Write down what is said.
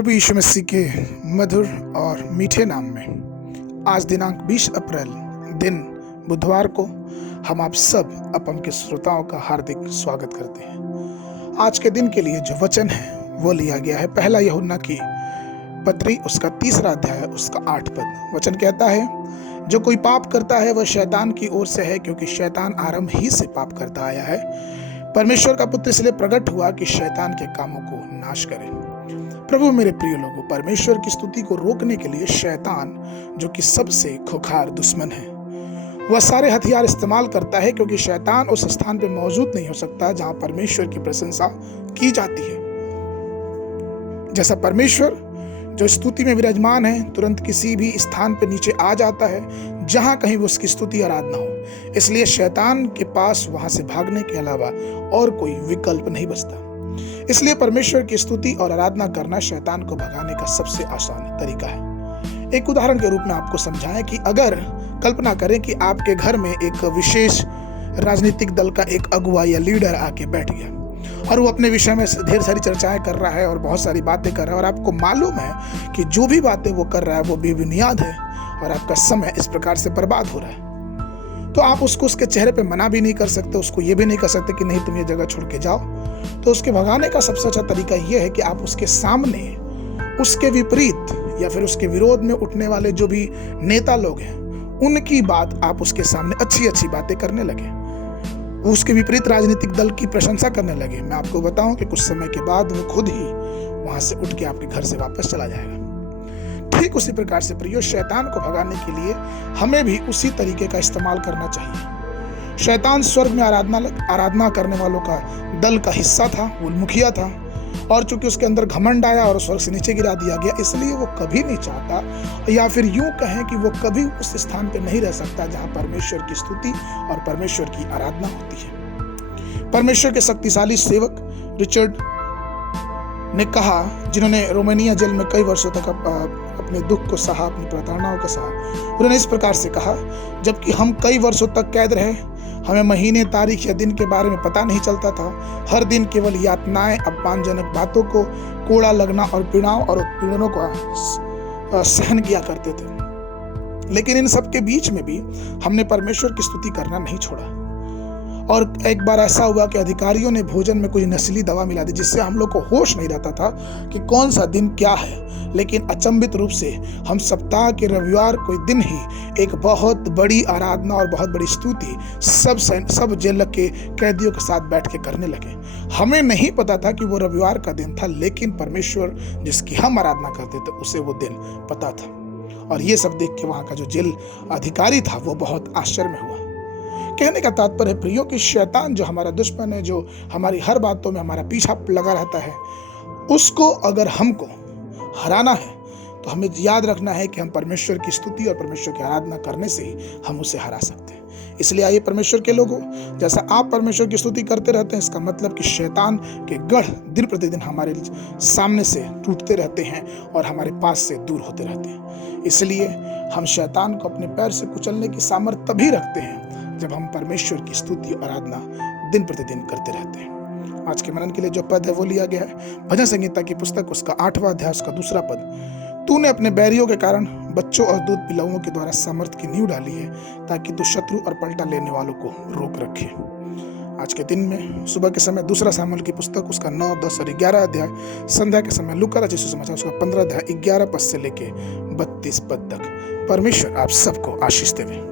प्रभु यीशु मसीह के मधुर और मीठे नाम में आज दिनांक 20 अप्रैल दिन बुधवार को हम आप सब अपम के श्रोताओं का हार्दिक स्वागत करते हैं। आज के दिन के लिए जो वचन है वो लिया गया है पहला यूहन्ना की पत्री उसका 3 अध्याय उसका 8 पद। वचन कहता है, जो कोई पाप करता है वह शैतान की ओर से है, क्योंकि शैतान आरंभ ही से पाप करता आया है। परमेश्वर का पुत्र इसलिए प्रकट हुआ कि शैतान के कामों को नाश करे। प्रभु मेरे प्रिय लोगों, परमेश्वर की स्तुति को रोकने के लिए शैतान, जो कि सबसे खुखार दुश्मन है, वह सारे हथियार इस्तेमाल करता है, क्योंकि शैतान उस स्थान पर मौजूद नहीं हो सकता जहां परमेश्वर की प्रशंसा की जाती है। जैसा परमेश्वर जो स्तुति में विराजमान है तुरंत किसी भी स्थान पर नीचे आ जाता है जहां कहीं वो उसकी स्तुति आराधना हो। इसलिए शैतान के पास वहां से भागने के अलावा और कोई विकल्प नहीं बचता। इसलिए परमेश्वर की स्तुति और आराधना करना शैतान को भगाने का सबसे आसान तरीका है। एक उदाहरण के रूप में आपको समझाएं कि अगर कल्पना करें कि आपके घर में एक विशेष राजनीतिक दल का एक अगुवा या लीडर आके बैठ गया और वो अपने विषय में ढेर सारी चर्चाएं कर रहा है और बहुत सारी बातें कर रहा है, और आपको मालूम है कि जो भी बातें वो कर रहा है वो बेबुनियाद है और आपका समय इस प्रकार से बर्बाद हो रहा है। तो आप उसको उसके चेहरे पे मना भी नहीं कर सकते, उसको ये भी नहीं कर सकते कि नहीं तुम ये जगह छोड़ के जाओ। तो उसके भगाने का सबसे अच्छा तरीका ये है कि आप उसके सामने उसके विपरीत या फिर उसके विरोध में उठने वाले जो भी नेता लोग हैं उनकी बात आप उसके सामने अच्छी अच्छी बातें करने लगे, उसके विपरीत राजनीतिक दल की प्रशंसा करने लगे। मैं आपको बताऊं कि कुछ समय के बाद वो खुद ही वहां से उठ के आपके घर से वापस चला जाएगा। ठीक उसी प्रकार से प्रियो, शैतान को भगाने के लिए हमें भी उसी तरीके का इस्तेमाल करना चाहिए। शैतान स्वर्ग में आराधना करने वालों का दल का हिस्सा था, वो मुखिया था, और चूंकि उसके अंदर घमंड आया और स्वर्ग से नीचे गिरा दिया गया, इसलिए वो कभी नहीं चाहता, या फिर यूं कहें कि वो कभी उस स्थान पे नहीं रह सकता जहां परमेश्वर की स्तुति और परमेश्वर की आराधना होती है। परमेश्वर के शक्तिशाली सेवक रिचर्ड ने कहा, जिन्होंने रोमानिया जेल में कई वर्षों तक अपने दुख को सहा, अपनी प्रताड़नाओं को सहा, उन्होंने इस प्रकार से कहा, जबकि हम कई वर्षों तक कैद रहे, हमें महीने, तारीख या दिन के बारे में पता नहीं चलता था। हर दिन केवल यातनाएं, अपमानजनक बातों को, कोड़ा लगना और पीड़ाओं और उत्पीड़नों को सहन किया करते थे। लेकिन इन सब के बीच में भी हमने परमेश्वर की स्तुति करना नहीं छोड़ा। और एक बार ऐसा हुआ कि अधिकारियों ने भोजन में कोई नस्ली दवा मिला दी, जिससे हम लोग को होश नहीं रहता था कि कौन सा दिन क्या है। लेकिन अचंभित रूप से हम सप्ताह के रविवार कोई दिन ही एक बहुत बड़ी आराधना और बहुत बड़ी स्तुति सब जेल के कैदियों के साथ बैठ के करने लगे। हमें नहीं पता था कि वो रविवार का दिन था, लेकिन परमेश्वर जिसकी हम आराधना करते थे उसे वो दिन पता था। और ये सब देख के वहाँ का जो जेल अधिकारी था वो बहुत आश्चर्य में हुआ। कहने का तात्पर्य है प्रियो कि शैतान जो हमारा दुश्मन है, जो हमारी हर बातों में हमारा पीछा लगा रहता है, उसको अगर हमको हराना है तो हमें याद रखना है कि हम परमेश्वर की स्तुति और परमेश्वर की आराधना करने से ही हम उसे हरा सकते हैं। इसलिए आइए परमेश्वर के लोगों, जैसा आप परमेश्वर की स्तुति करते रहते हैं, इसका मतलब कि शैतान के गढ़ दिन प्रतिदिन हमारे सामने से टूटते रहते हैं और हमारे पास से दूर होते रहते हैं। इसलिए हम शैतान को अपने पैर से कुचलने की सामर्थ्य तभी रखते हैं जब हम परमेश्वर की स्तुति और आराधना दिन प्रतिदिन करते रहते हैं। आज के मनन के लिए जो पद है वो लिया गया है भजन संहिता की पुस्तक उसका 8वां अध्याय उसका 2 पद। तूने अपने बैरियों के कारण बच्चों और दूध पिलाओं के द्वारा सामर्थ की नींव डाली है, ताकि तू शत्रु और पलटा लेने वालों को रोक रखे। आज के दिन में सुबह के समय 2 सामुएल की पुस्तक उसका 9, 10 और 11 अध्याय, संध्या के समय लूका रचित सुसमाचार उसका 15 अध्याय 11 पद से लेके 32 पद तक। परमेश्वर आप सबको आशीष देवे।